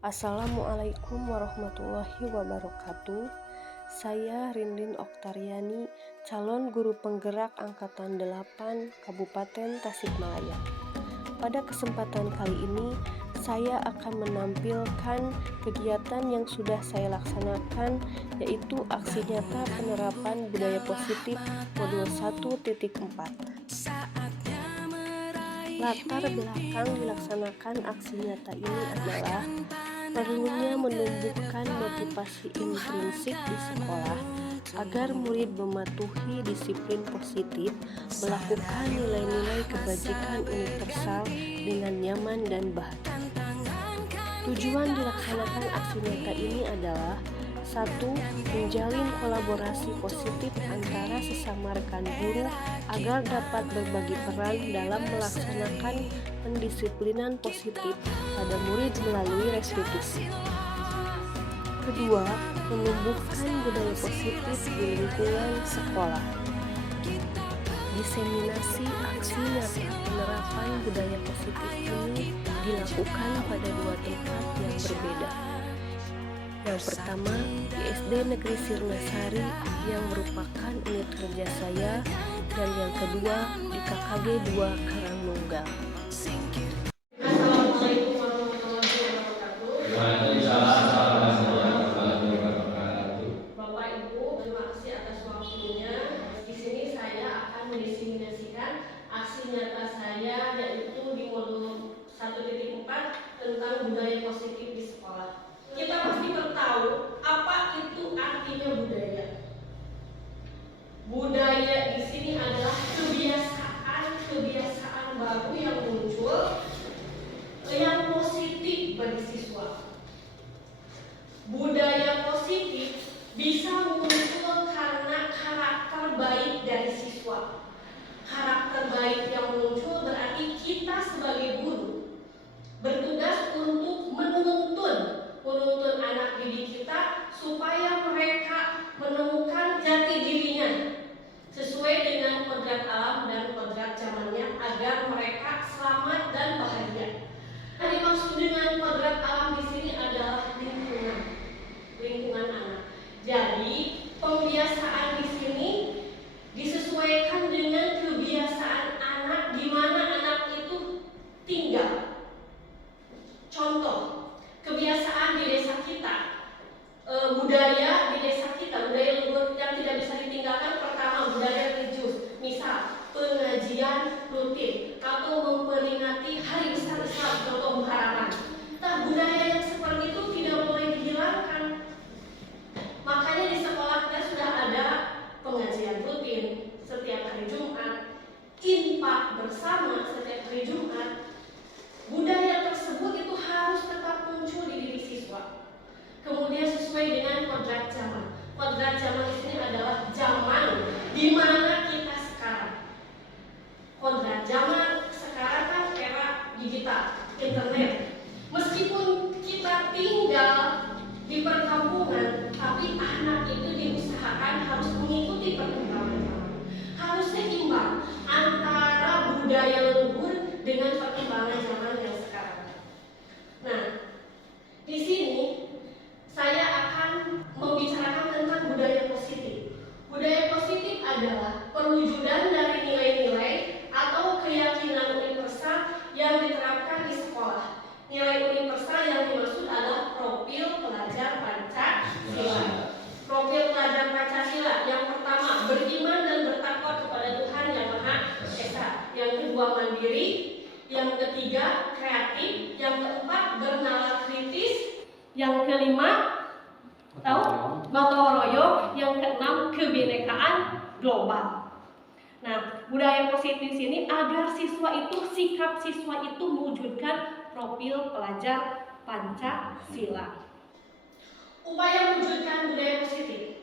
Assalamualaikum warahmatullahi wabarakatuh. Saya Rindin Oktariani, calon guru penggerak Angkatan 8 Kabupaten Tasikmalaya. Pada kesempatan kali ini, saya akan menampilkan kegiatan yang sudah saya laksanakan, yaitu aksi nyata penerapan budaya positif modul 1.4. Latar belakang dilaksanakan aksi nyata ini adalah perlunya menumbuhkan motivasi intrinsik di sekolah agar murid mematuhi disiplin positif, melakukan nilai-nilai kebajikan universal dengan nyaman dan bahagia. Tujuan dilaksanakan aksi nyata ini adalah: 1. Menjalin kolaborasi positif antara sesama rekan guru agar dapat berbagi peran dalam melaksanakan pendisiplinan positif pada murid melalui restitusi. Kedua, menumbuhkan budaya positif di lingkungan sekolah. Diseminasi aksi nyata penerapan budaya positif ini dilakukan pada dua tempat yang berbeda. Yang pertama, di SD Negeri Sirnasari yang merupakan unit kerja saya, dan yang kedua di KKG 2 Karangnunggal. Assalamualaikum warahmatullahi wabarakatuh. Bapak Ibu, terima kasih atas waktunya. Di sini saya akan mendiseminasikan aksi nyata saya, yaitu di modul 1.4 tentang budaya positif di sekolah. Kita pasti tahu apa itu artinya budaya. Budaya di sini adalah kebiasaan baru yang muncul yang positif bagi siswa. Budaya positif bisa muncul karena karakter baik dari siswa. Karakter baik yang muncul berarti kita sebagai guru bertugas untuk menuntun anak didik kita supaya mereka menemukan jati dirinya sesuai dengan kodrat alam dan kodrat zamannya agar mereka selamat dan bahagia. Yang dimaksud dengan kodrat alam di sini adalah lingkungan anak. Jadi pembiasaan di sini disesuaikan dengan kebiasaan anak di mana anak itu tinggal. Contoh, kebiasaan di desa kita, budaya di desa kita, budaya luhur yang tidak bisa ditinggalkan. Pertama, budaya religius, misal pengajian rutin atau memperingati hari besar Islam, contoh Muharram. Nah, budaya yang seperti itu tidak boleh dihilangkan. Makanya di sekolah kita sudah ada pengajian rutin setiap hari Jumat, infak bersama setiap hari Jumat. Budaya tersebut itu harus tetap muncul di diri siswa. Kemudian sesuai dengan kodrat zaman. Kodrat zaman di sini adalah zaman di mana kita sekarang. Kodrat zaman sekarang kan era digital, internet. Meskipun kita tinggal di perkampungan, tapi anak itu diusahakan harus mengikuti perkembangan zaman. Harus seimbang antara budaya leluhur dengan perkembangan zaman yang sekarang. Nah, di sini saya akan membicarakan tentang budaya positif. Budaya positif adalah perwujudan dari nilai-nilai atau keyakinan universal yang diterapkan di sekolah. Nilai universal yang dimaksud adalah profil pelajar Pancasila. Profil pelajar Pancasila yang pertama, beriman dan bertakwa kepada Tuhan Yang Maha Esa. Yang kedua, mandiri. Yang ketiga, kreatif. Yang keempat, bernalar kritis. Yang kelima, gotong royong. Yang keenam, kebinekaan global. Nah, budaya positif sini agar sikap siswa itu mewujudkan profil pelajar Pancasila. Upaya mewujudkan budaya positif.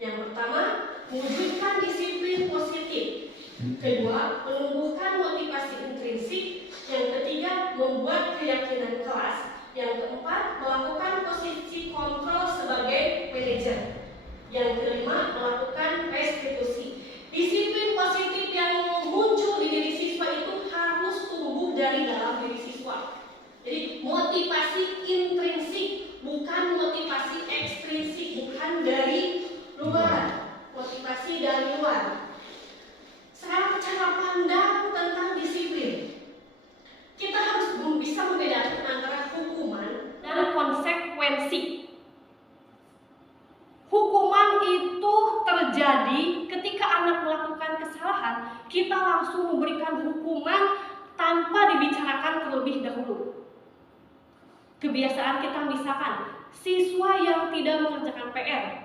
Yang pertama, mewujudkan disiplin positif. Kedua, menumbuhkan motivasi intrinsik. Yang ketiga, membuat keyakinan kelas. Yang keempat, melakukan posisi kontrol sebagai manajer. Yang kelima, melakukan restitusi. Disiplin positif yang muncul di diri siswa itu harus tumbuh dari dalam diri siswa. Jadi motivasi intrinsik Kebiasaan kita misalkan siswa yang tidak mengerjakan PR,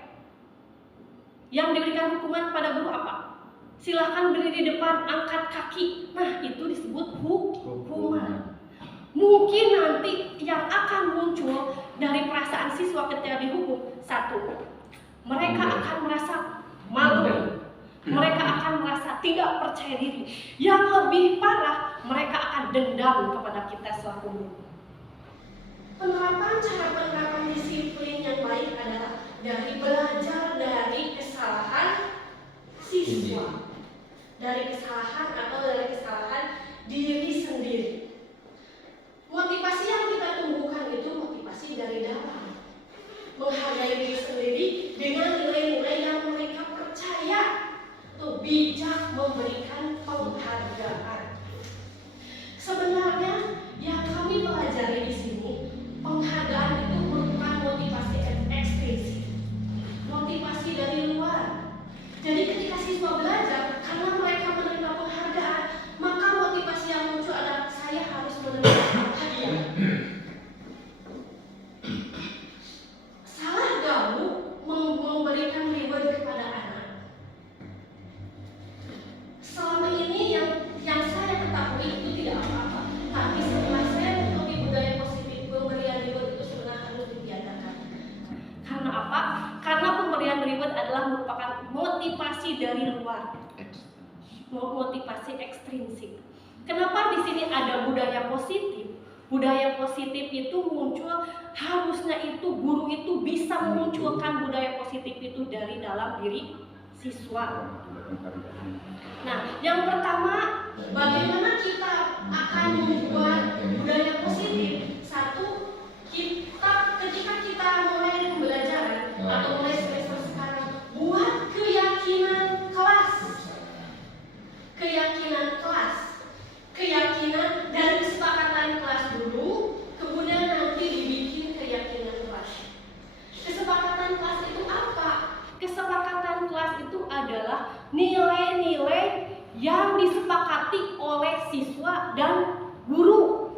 yang diberikan hukuman pada guru apa? Silahkan berdiri di depan, angkat kaki. Nah, itu disebut hukuman. Mungkin nanti yang akan muncul dari perasaan siswa ketika dihukum, satu, mereka akan merasa malu, mereka akan merasa tidak percaya diri. Yang lebih parah, mereka akan dendam kepada kita selaku guru. Cara penerapan disiplin yang baik adalah dari belajar dari kesalahan siswa, dari kesalahan atau dari kesalahan diri sendiri. Motivasi yang kita tumbuhkan itu motivasi dari dalam, menghargai diri sendiri dengan nilai-nilai yang mereka percaya, tuh bijak memberikan penghargaan. Sebenarnya yang kami pelajari di sini, penghargaan itu merupakan motivasi ekstrinsik, motivasi dari luar. Jadi ketika siswa belajar, karena mereka menerima penghargaan, maka motivasi yang muncul adalah saya harus menerima hadiah. Salah kamu memberikan reward kepada anak. Selama ini yang saya ketahui itu tidak apa-apa. Tapi setelah saya mengikuti budaya positif, pemberian reward itu sebenarnya harus ditiadakan. Karena apa? Karena pemberian reward adalah merupakan motivasi dari luar, motivasi ekstrinsik. Kenapa di sini ada budaya positif? Budaya positif itu muncul, harusnya itu guru itu bisa memunculkan budaya positif itu dari dalam diri siswa. Nah, yang pertama, bagaimana kita akan membuat budaya positif? Satu, ketika kita mulai pembelajaran atau mulai semester sekarang, buat keyakinan kelas, keyakinan dari kesepakatan kelas dulu, kemudian nanti dibikin keyakinan kelas. Kesepakatan kelas itu apa? Kesepakatan kelas itu adalah nilai-nilai yang disepakati oleh siswa dan guru.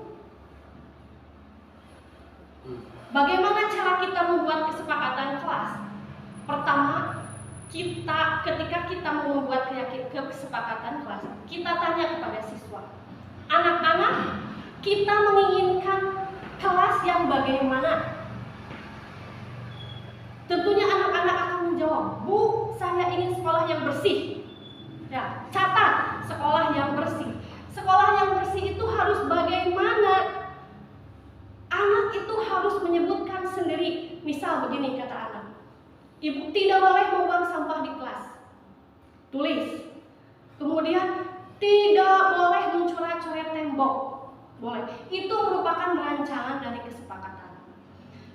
Bagaimana cara kita membuat kesepakatan kelas? Pertama, ketika kita membuat kesepakatan kelas, kita tanya kepada siswa, anak-anak, kita menginginkan kelas yang bagaimana? Tentunya anak-anak akan menjawab, Bu, saya ingin sekolah yang bersih. Ya, catat, sekolah yang bersih. Sekolah yang bersih itu harus bagaimana? Anak itu harus menyebutkan sendiri. Misal begini kata anak, Ibu tidak boleh membuang sampah di kelas. Tulis. Kemudian tidak boleh mencoret-coret tembok. Boleh. Itu merupakan rancangan dari kesepakatan.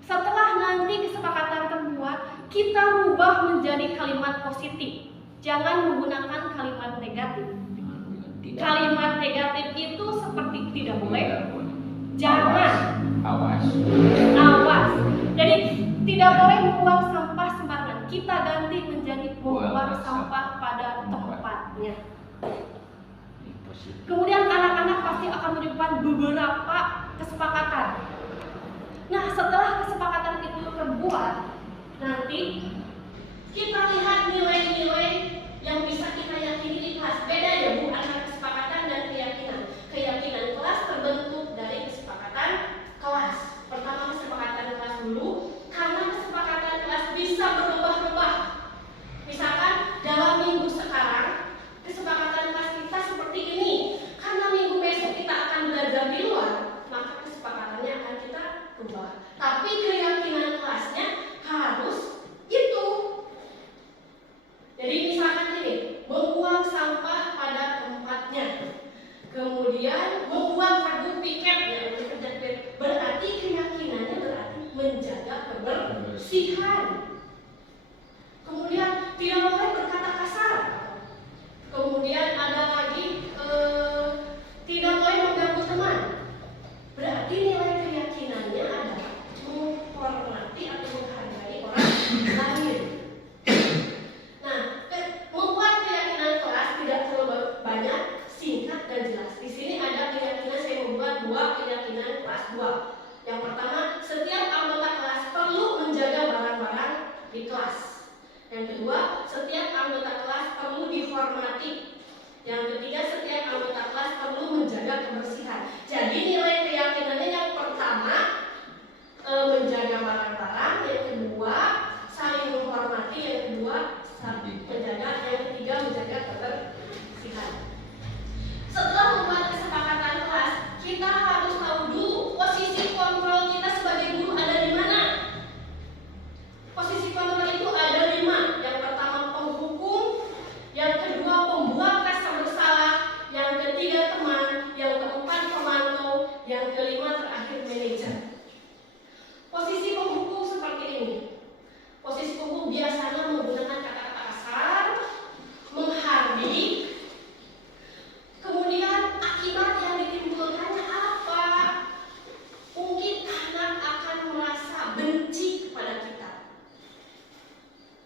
Setelah nanti kesepakatan terbuat, kita rubah menjadi kalimat positif. Jangan menggunakan kalimat negatif. Kalimat negatif itu seperti tidak boleh, jangan, awas. Jadi tidak boleh membuang sampah sembarangan. Kita ganti menjadi membuang sampah pada tempatnya. Kemudian anak-anak pasti akan menyebutkan beberapa kesepakatan. Nah, setelah kesepakatan itu terbuat, nanti kita lihat nilai-nilai yang bisa kita yakini di kelas. Beda ya Bu, antara kesepakatan dan keyakinan. Keyakinan kelas terbentuk dari kesepakatan kelas. Pertama kesepakatan kelas dulu, karena kesepakatan kelas bisa berubah-ubah. Misalkan dalam minggu sekarang, kesepakatan kelas kita seperti ini. Karena minggu besok kita akan belajar di luar, maka kesepakatannya akan kita ubah. Tapi keyakinan kelasnya harus itu. Jadi misalkan ini, membuang sampah pada tempatnya, kemudian membuang kartu piketnya, berarti keyakinannya berarti menjaga kebersihan. Kemudian tidak boleh berkata kasar. Kemudian ada lagi tidak boleh mengganggu teman. Berarti nilai keyakinannya adalah menghormati atau menghargai orang lain. Nah, membuat keyakinan kelas tidak terlalu banyak, singkat dan jelas. Di sini ada keyakinan, saya membuat 2 keyakinan kelas 2. Yang pertama, Yang kedua, setiap anggota kelas perlu dihormati. Yang ketiga, setiap anggota kelas perlu menjaga kebersihan. Jadi nilai keyakinannya yang pertama menjaga barang-barang, yang kedua saling menghormati, yang kedua menjaga, yang ketiga menjaga kebersihan. Setelah membuat kesepakatan kelas, kita harus tahu dulu posisi kontrol kita sebagai guru ada di mana. Posisi kontrol itu ada 5. Yang pertama penghukum, yang kedua pembuat rasa bersalah, yang ketiga teman, yang keempat pemantau, yang kelima terakhir manajer. Posisi penghukum seperti ini. Posisi penghukum biasanya menggunakan kata-kata kasar, menghardik. Kemudian akibat yang ditimbulkannya apa? Mungkin anak akan merasa benci kepada kita.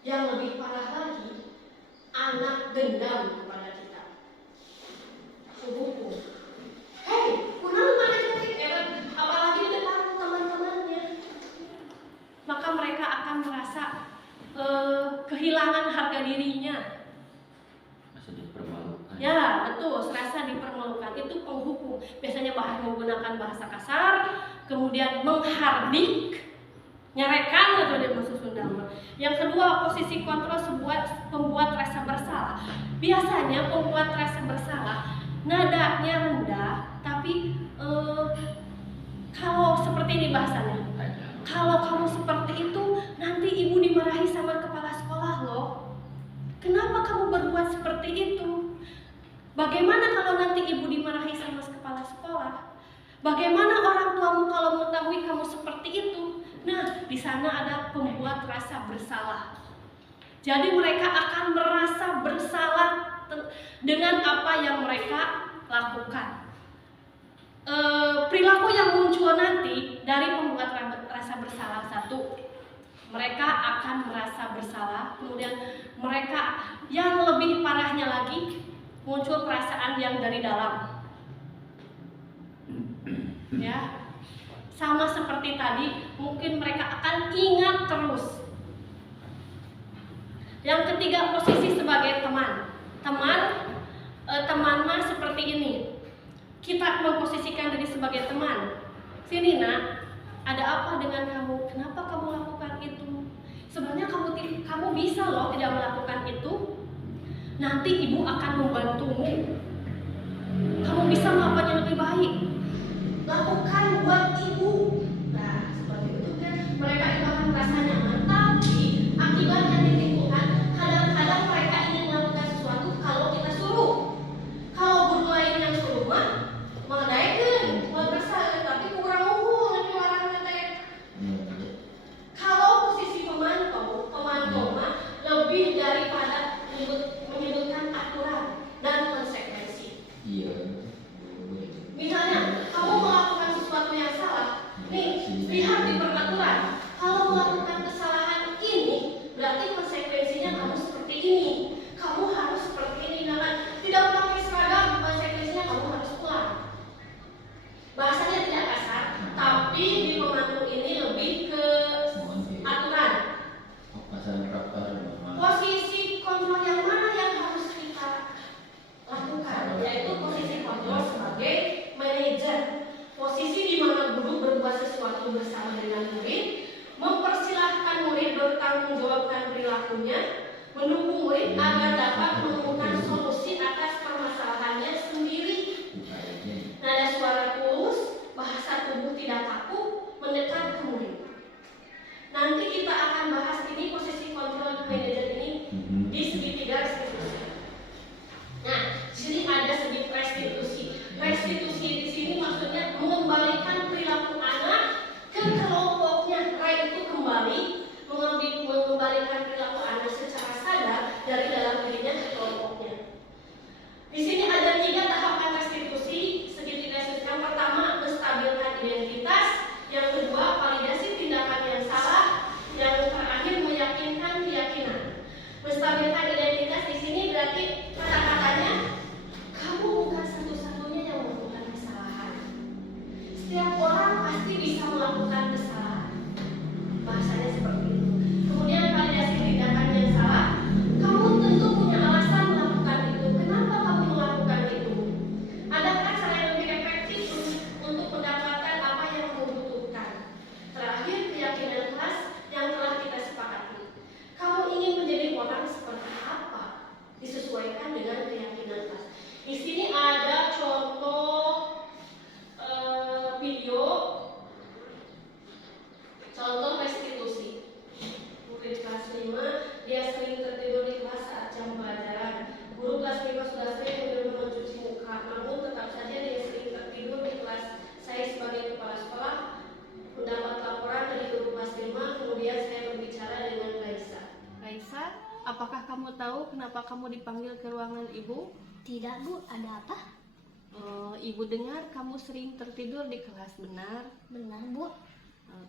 Yang lebih parah lagi, anak dendam kepada kita. Hukum. Hei, kunang mana jadi apalagi di depan teman-temannya. Maka mereka akan merasa kehilangan harga dirinya. Masa dipermalukan. Ya, betul, serasa dipermalukan. Itu penghukum. Biasanya menggunakan bahasa kasar, kemudian menghardik, nyerekan atau dia bahasa Sunda. Yang kedua, posisi kontrol pembuat rasa bersalah. Biasanya pembuat rasa bersalah nadanya rendah, tapi kalau seperti ini bahasanya, kalau kamu seperti itu nanti ibu dimarahi sama kepala sekolah loh. Kenapa kamu berbuat seperti itu? Bagaimana kalau nanti ibu dimarahi sama kepala sekolah? Bagaimana orang tuamu kalau mengetahui kamu seperti itu? Nah, di sana ada pembuat rasa bersalah. Jadi mereka akan merasa bersalah dengan apa yang mereka lakukan. Perilaku yang muncul nanti dari pembuat rasa bersalah, satu, mereka akan merasa bersalah. Kemudian mereka yang lebih parahnya lagi muncul perasaan yang dari dalam. Ya, sama seperti tadi, mungkin mereka akan ingat terus. Yang ketiga, posisi sebagai teman. Teman mah seperti ini. Kita memposisikan diri sebagai teman. Sini nak, ada apa dengan kamu? Kenapa kamu lakukan itu? Sebenarnya kamu bisa loh tidak melakukan itu. Nanti ibu akan membantumu. Kamu bisa melakukan yang lebih baik. Lakukan buat ibu. Nah, seperti itu kan mereka itu akan merasa nyaman. Tapi akibat yang ditimbulkan, kadang-kadang mereka ingin melakukan sesuatu kalau kita suruh. Kalau guru lain yang suruh mah mengadaikan buat bersalah, tapi kurang unggul nanti orang ngetek. Kalau posisi pemantau mah lebih daripada menyebutkan aturan dan konsekuensi. Iya. Misalnya, kamu melakukan sesuatu yang salah, nih, lihat di peraturan. Kalau melakukan kesalahan ini, berarti konsekuensinya kamu seperti ini. Kamu harus seperti ini, dengan tidak memakai seragam, konsekuensinya kamu harus pulang. Bahasanya tidak kasar, tapi di pemandu ini lebih ke aturan. Posisi kontrol yang mana yang harus kita lakukan, yaitu posisi kontrol sebagai manajer. Posisi di mana guru berbuat sesuatu bersama dengan murid, mempersilahkan murid bertanggungjawabkan perilakunya, mendukung murid agar dapat menemukan solusi atas permasalahannya sendiri. Nada suara tulus, bahasa tubuh tidak kaku, mendekat ke murid. Nanti kita akan bahas ini posisi kontrol manajer ini di segitiga restitusi. Nah, di sini ada segi restitusi. Restitusi di sini maksudnya mengembalikan perilaku anak ke kelompoknya. Itu kembali mengembalikan perilaku anak secara sadar dari dalam dirinya ke kelompoknya. Di sini ada 3 tahapan restitusi segitiga restitusi. Yang pertama, menstabilkan identitas. Yang kedua, validasi tindakan yang salah. Yang terakhir, Contoh restitusi. Murid kelas 5, dia sering tertidur di kelas saat jam pelajaran. Guru kelas 5 sudah sering menyuruh mencuci muka, namun tetap saja dia sering tertidur di kelas. Saya sebagai kepala sekolah mendapat laporan dari guru kelas 5, kemudian saya berbicara dengan Raisa. Raisa, apakah kamu tahu kenapa kamu dipanggil ke ruangan ibu? Tidak Bu, ada apa? Ibu dengar kamu sering tertidur di kelas, benar? Benar Bu,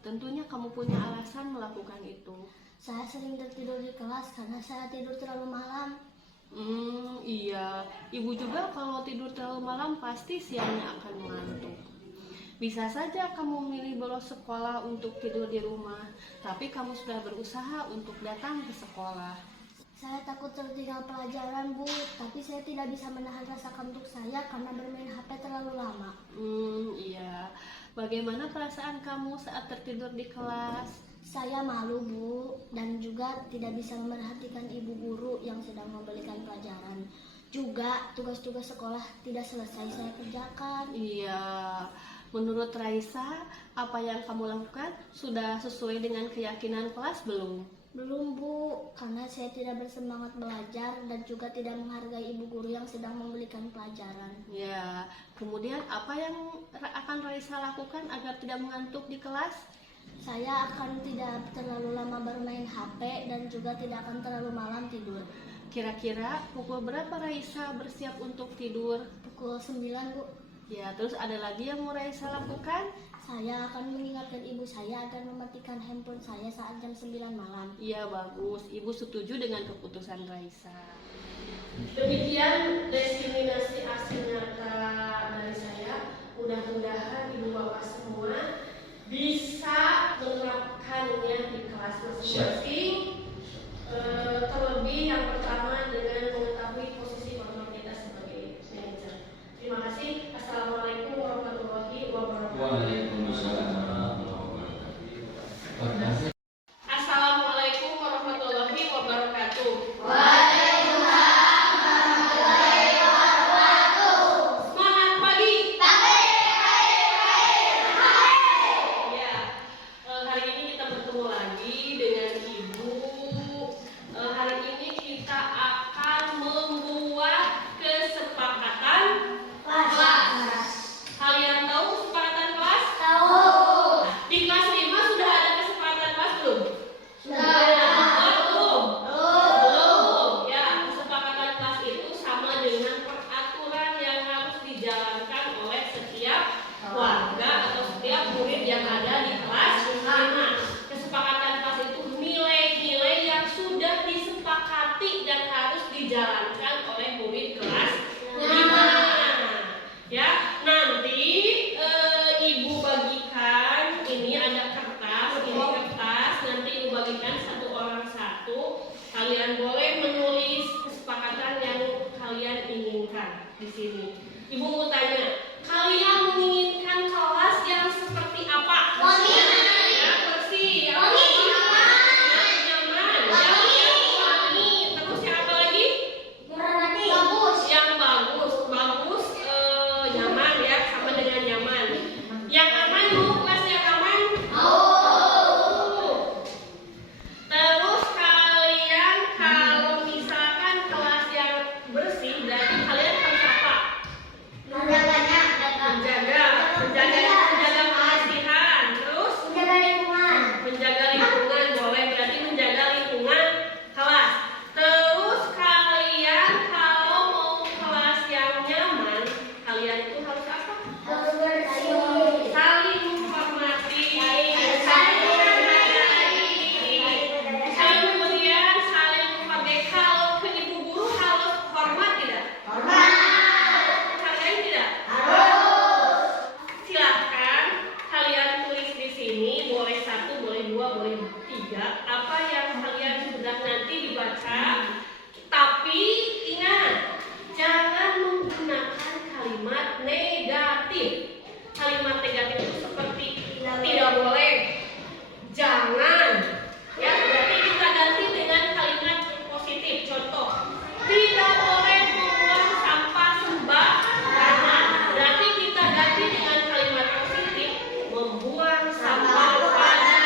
Tentunya kamu punya alasan melakukan itu. saya sering tertidur di kelas karena saya tidur terlalu malam. Iya, ibu juga kalau tidur terlalu malam pasti siangnya akan mengantuk. Bisa saja kamu memilih bolos sekolah untuk tidur di rumah, tapi kamu sudah berusaha untuk datang ke sekolah. Saya takut tertinggal pelajaran Bu, tapi saya tidak bisa menahan rasa kantuk saya karena bermain HP terlalu lama. Iya. Bagaimana perasaan kamu saat tertidur di kelas? Saya malu Bu, dan juga tidak bisa memerhatikan ibu guru yang sedang memberikan pelajaran. Juga tugas-tugas sekolah tidak selesai saya kerjakan. Iya. Menurut Raisa, apa yang kamu lakukan sudah sesuai dengan keyakinan kelas belum? Belum Bu, karena saya tidak bersemangat belajar dan juga tidak menghargai ibu guru yang sedang memberikan pelajaran. Ya, kemudian apa yang akan Raisa lakukan agar tidak mengantuk di kelas? Saya akan tidak terlalu lama bermain HP dan juga tidak akan terlalu malam tidur. Kira-kira pukul berapa Raisa bersiap untuk tidur? Pukul 9 Bu. Ya, terus ada lagi yang mau Raisa lakukan? Saya akan mengingatkan ibu saya agar mematikan handphone saya saat jam 9 malam. Iya, bagus. Ibu setuju dengan keputusan Raisa. Demikian diseminasi aksi nyata dari saya. Mudah-mudahan ibu bapak semua bisa menerapkannya di kelas masing-masing. Terlebih yang pertama dengan mengetahui posisi kontrol kita sebagai manajer. Terima kasih. Assalamualaikum warahmatullahi wabarakatuh. Waalaikumsalam warahmatullahi wabarakatuh. Assalamualaikum warahmatullahi wabarakatuh. Semangat pagi. Ya, hari ini kita bertemu lagi dengan Ibu. Hari ini kita akan membuat kesepakatan kelas. Kalian tahu kesepakatan kelas? Di kelas 5 sudah ada kesepakatan kelas belum? Belum. Ya, kesepakatan kelas itu sama dengan peraturan yang harus dijalankan oleh setiap warga atau setiap murid yang ada di kelas 5. Kesepakatan kelas itu nilai-nilai yang sudah disepakati dan harus dijalankan oleh murid kelas 5. Ya, nanti ibu bagikan, ini ada kertas, ini kertas, nanti ibu bagikan satu orang satu. Kalian boleh menulis kesepakatan yang kalian inginkan di sini. Ibu mau tanya, kalian menginginkan kelas yang seperti apa? Ya, bersih, yang nyaman, yang wangi, terus yang apa lagi? Yang bagus, nyaman ya, sama dengan nyaman. Yang aman Bu, kelas yang aman. Terus kalian kalau misalkan kelas yang bersih, berarti kalian harus apa? Menjaga kebersihan. Terus menjaga lingkungan, boleh, berarti menjaga lingkungan kelas. Terus kalian kalau mau kelas yang nyaman, kalian itu harus apa? Saling menghormati, kemudian saling menghargai. Kalau ke ibu guru harus hormat tidak? Hargai tidak? Silakan kalian tulis di sini, boleh 1, boleh 2, boleh 3, apa yang kalian sudah nanti dibaca. Tapi ingat, jangan menggunakan kalimat negatif. Kalimat negatif itu seperti tidak boleh, jangan. Ya, berarti kita ganti dengan kalimat yang positif. Contoh, tidak boleh membuang sampah sembarangan. Berarti kita ganti dengan kalimat positif, membuang sampah pada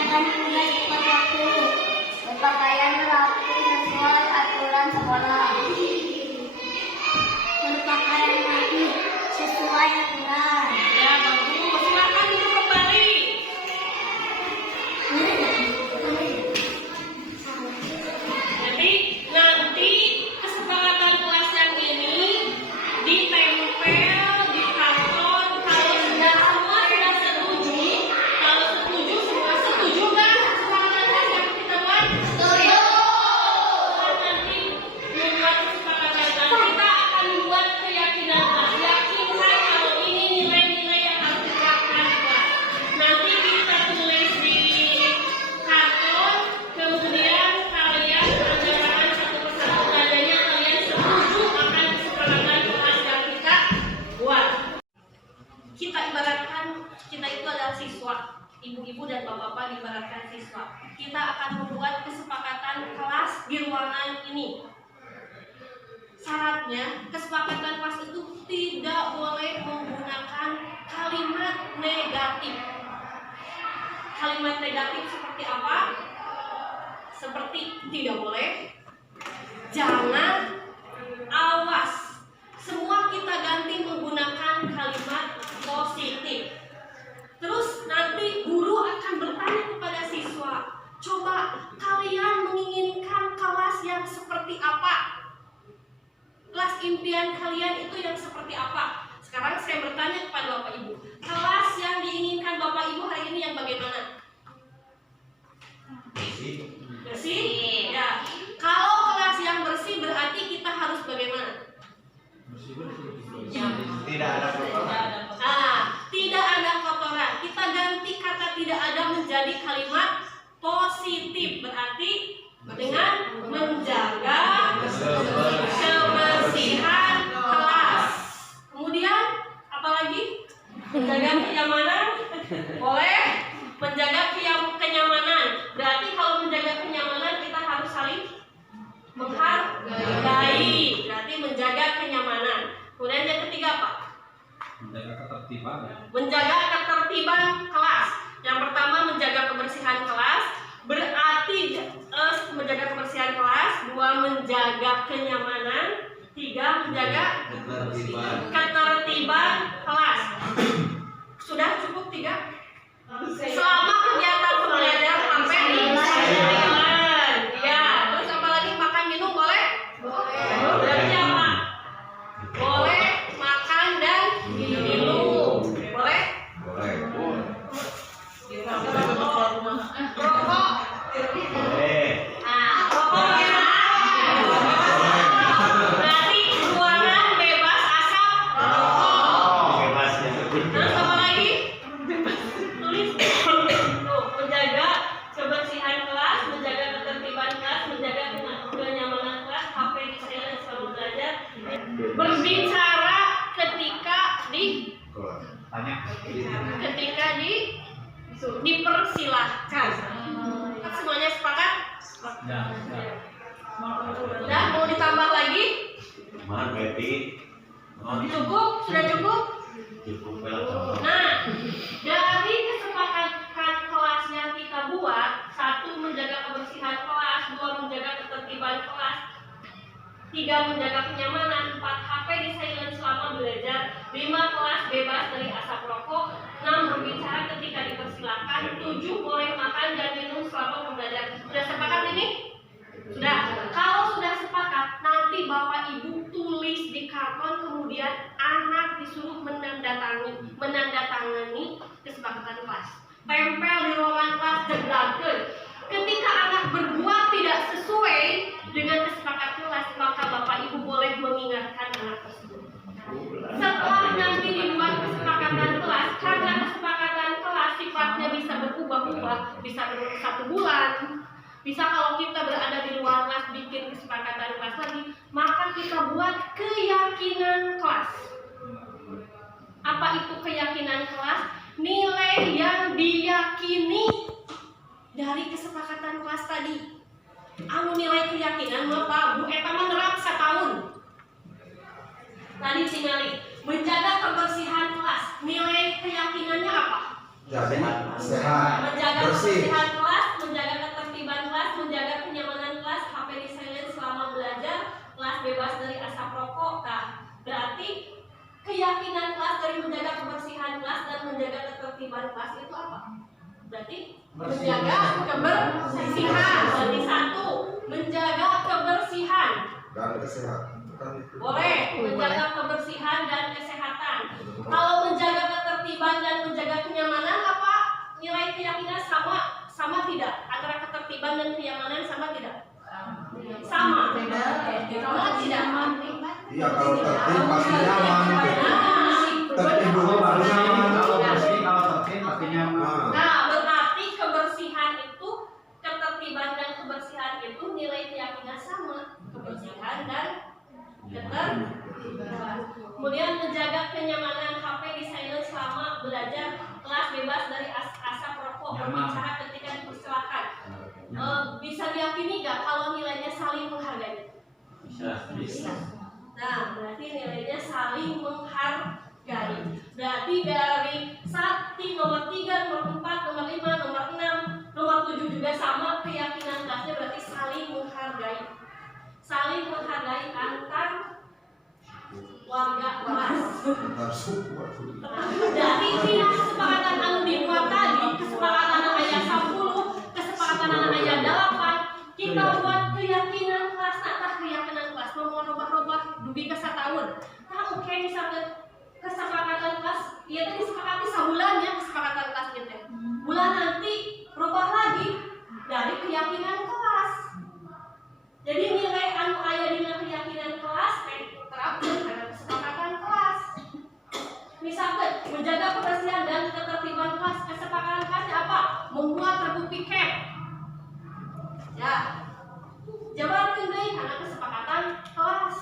mengerjakan tugas tepat waktu, berpakaian rapi sesuai aturan sekolah, berpakaian rapi sesuai aturan. Ya, bagus. Silakan duduk kembali. Jadi nanti kesepakatan kelas yang ini ditempel di karton. Kalau sudah semua sudah setuju, kalau setuju semua setuju kan kesepakatan kelas yang kita buat? Setuju. Nanti membuat kesepakatan kelas kita akan membuat keyakinan kelas. Yakinkan kalau ini nilai-nilai yang harus diterapkan di kelas. Nanti kita tulis di karton, kemudian kalian tanda tangan satu persatu, tandanya kalian setuju akan kesepakatan kelas yang kita buat. Kita ibaratkan kita itu adalah siswa, ibu-ibu dan bapak-bapak ibaratkan siswa. Kita akan membuat kesepakatan kelas di ruangan ini. Syaratnya kesepakatan kelas itu tidak boleh menggunakan kalimat negatif. Kalimat negatif seperti apa? Seperti tidak boleh, jangan, awas. Semua kita ganti menggunakan kalimat positif. Terus nanti guru akan bertanya kepada siswa, coba kalian menginginkan kelas yang seperti apa? Kelas impian kalian itu yang seperti apa? Sekarang saya bertanya kepada Bapak Ibu, kelas yang diinginkan Bapak Ibu hari ini yang bagaimana? Bersih? Ya. Kalau kelas yang bersih berarti kita harus bagaimana? Tidak ada kotoran. Tidak ada kotoran. Kita ganti kata tidak ada menjadi kalimat positif. Berarti dengan menjaga kebersihan kelas. Kemudian apa lagi? Menjaga kenyamanan. Boleh. Menjaga kenyamanan. Berarti kalau menjaga kenyamanan kita harus saling menghargai. Berarti menjaga kenyamanan. Kemudian yang ketiga apa? Menjaga ketertiban. Menjaga ketertiban kelas. Yang pertama menjaga kebersihan kelas. Berarti menjaga kebersihan kelas. Dua, menjaga kenyamanan. Tiga, menjaga ketertiban kelas. Sudah cukup tiga? Selama kegiatan pembelajaran sampai di silent. Ya, terus apa lagi? Makan minum boleh? Boleh. Berarti apa? Boleh makan dan minum. Boleh? Boleh. Rokok? Boleh. Rokok bagaimana? Berarti ruangan bebas asap rokok. Bebasnya. Terus apa lagi? Tulis. Tuh, menjaga kebersihan kelas, menjaga ketertiban kelas, menjaga kenyamanan kelas, HP di silent selalu belajar. Berbicara ketika dipersilahkan. Semuanya sepakat? Udah, mau ditambah lagi? Mana Betty? Cukup? Sudah cukup? Cukup. Nah, dari kesepakatan kelas yang kita buat, satu menjaga kebersihan kelas, dua menjaga ketertiban kelas, tiga menjaga kenyamanan, 4 HP di silent selama belajar, 5 kelas bebas dari asap rokok, 6 berbicara ketika dipersilakan, 7 boleh makan dan minum selama pembelajaran. Sudah sepakat ini? Sudah. Kalau sudah sepakat, nanti Bapak Ibu tulis di karton, kemudian anak disuruh menandatangani kesepakatan kelas. Tempel di ruangan kelas, jeblakkeun. Ketika anak berbuat tidak sesuai dengan kesepakatan kelas, maka Bapak Ibu boleh mengingatkan anak tersebut. Setelah nanti dibuat kesepakatan kelas, karena kesepakatan kelas sifatnya bisa berubah-ubah, bisa ber1 bulan, bisa kalau kita berada di luar kelas bikin kesepakatan kelas lagi, maka kita buat keyakinan kelas. Apa itu keyakinan kelas? Nilai yang diyakini dari kesepakatan kelas tadi. Anu nilai keyakinan mah Bu eta mah nerap setahun. Tadi tinggali menjaga kebersihan kelas. Nilai keyakinannya apa? Jadi sehat, menjaga bersih. kebersihan kelas, menjaga ketertiban kelas, menjaga kenyamanan kelas, HP di silent selama belajar, kelas bebas dari asap rokok. Nah, berarti keyakinan kelas dari menjaga kebersihan kelas dan menjaga ketertiban kelas itu apa? Berarti menjaga kebersihan. Berarti satu, menjaga kebersihan. Dan kesehatan kan itu. Boleh, menjaga kebersihan dan kesehatan. Kalau menjaga ketertiban dan menjaga kenyamanan, apa nilai keyakinan sama tidak? Antara ketertiban dan kenyamanan sama tidak? Sama. Sama tidak? Iya, kalau tertib pasti nyaman gitu. Tertib dulu baru nyaman. Kalau bersih, kalau tertib pasti nyaman. Nah, berarti kebersihan itu, ketertiban dan kebersihan itu nilai keyakinan sama. Kebersihan dan ketertiban. Kemudian menjaga kenyamanan, HP di silent selama belajar, kelas bebas dari asap rokok, berbicara ketika dipersilakan. Bisa diyakini nggak kalau nilainya saling menghargai? Bisa. Nah, berarti nilainya saling menghargai. Berarti dari Sakti nomor 3, nomor 4, nomor 5, nomor 6, nomor 7 juga sama keyakinan kelasnya, berarti saling menghargai. Saling menghargai antar warga kelas. Antar suku. Nah, dari tina kesepakatan anu dibuat tadi, kesepakatan ayat 10, kesepakatan ayat 8, kita buat keyakinan kelas, nah keyakinan kelas mau robah-robah dugi ke setahun. Nah, oke, misalkan kesepakatan kelas, ya tadi disepakati sebulan ya kesepakatan kelas gitu. Bulan nanti robah lagi dari keyakinan kelas. Jadi nilai anu aya dina keyakinan kelas terapkan karena kesepakatan kelas. Misalkan menjaga kebersihan dan ketertiban kelas, kesepakatan kelasnya apa? Membuat regu piket. Ya, jabarkeun deui karena kesepakatan kelas.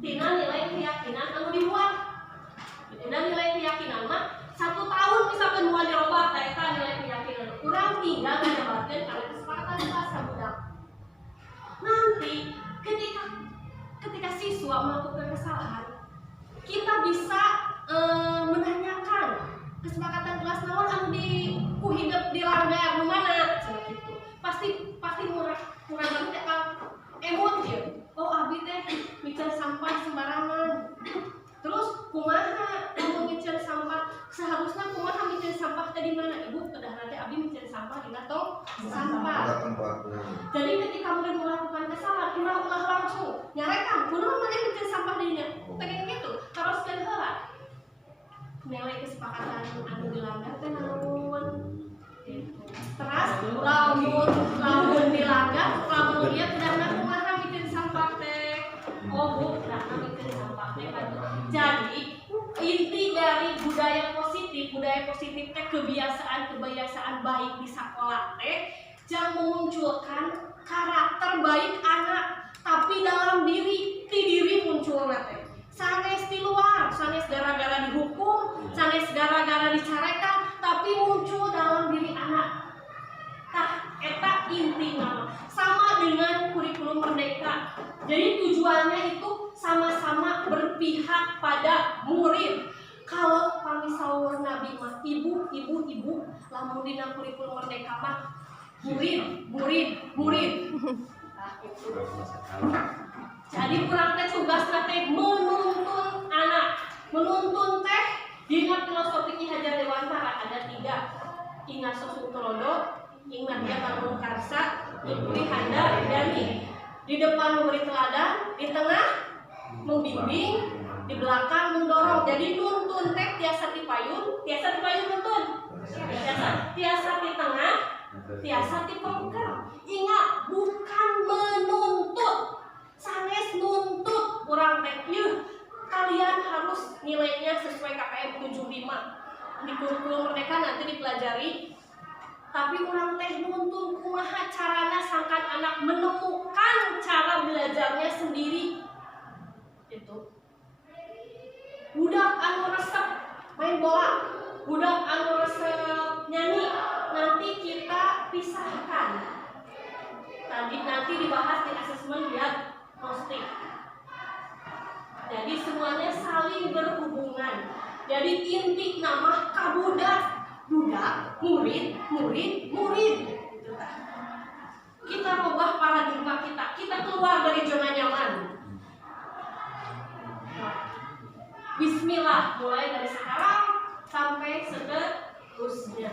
Tina nilai keyakinan anu dibuat. Dan nilai keyakinan mah 1 tahun misalkan mau dirobah eta nilai keyakinan. Kurang tinggal ngajabarkeun karena kesepakatan kelas sabudak. Nanti ketika siswa melakukan kesalahan, kita bisa menanyakan kesepakatan kelas naon anu hidup dilanggar nu mana gitu. Pasti murah banget ya Kang. Emot ya. Oh abi teh mikir sampah sembarangan. Terus kumaha kamu mikir sampah? Seharusnya kumaha mikir sampah tadi mana? Ibu kedah nanti abi mikir sampah di tong sampah. Jadi ketika murid melakukan kesalahan, kita ulah langsung nyarekan. Kunaon mana mikir sampah dirinya? Pengen gitu. Harus kan heula. Nilai kesepakatan anu dilanggar teh naon? Terus lamun dilanggar, lamun dia kedah kumaha mikir sampah teh? Oh bu, kedah mikir sampah teh kan. Jadi inti dari budaya positif teh kebiasaan baik di sekolah teh jangan memunculkan karakter baik anak, tapi dalam diri muncul teh. Sanes di luar, sanes gara-gara dihukum, sanes gara-gara dicarekan, tapi muncul dalam diri anak. Tah, eta intinya sama dengan kurikulum merdeka. Jadi tujuannya itu sama-sama berpihak pada murid. Kalau kami sahur Nabi mah ibu, lamun dina kurikulum merdeka mah murid. Nah, itu. Jadi kurang teh tugasna teh menuntun anak. Menuntun teh dina filosofi Ki Hajar Dewantara ada 3. Ingat Sosutrodo, Ingat Dia Bangun Karsa, Ikuri Handa Dani. Di depan memberi teladan, di tengah membimbing, di belakang mendorong. Jadi nuntun teh tiasa dipayun nuntun. Tiasa di tengah, tiasa dipengker. Ingat, bukan menuntut. Sanes nuntut kurang teh. Kalian harus nilainya sesuai KKM 75. Di kurikulum merdeka nanti dipelajari. Tapi orang teh nuntun kumaha carana sangkan anak menemukan cara belajarnya sendiri. Itu. Budak anu resep main bola, budak anu resep nyanyi, nanti kita pisahkan. Nanti dibahas di asesmen diagnostik. Jadi semuanya saling berhubungan. Jadi inti nama kabudak budak, murid. Gitu kan. Kita rubah paradigma kita keluar dari zona nyaman. Nah, bismillah, mulai dari sekarang sampai seterusnya.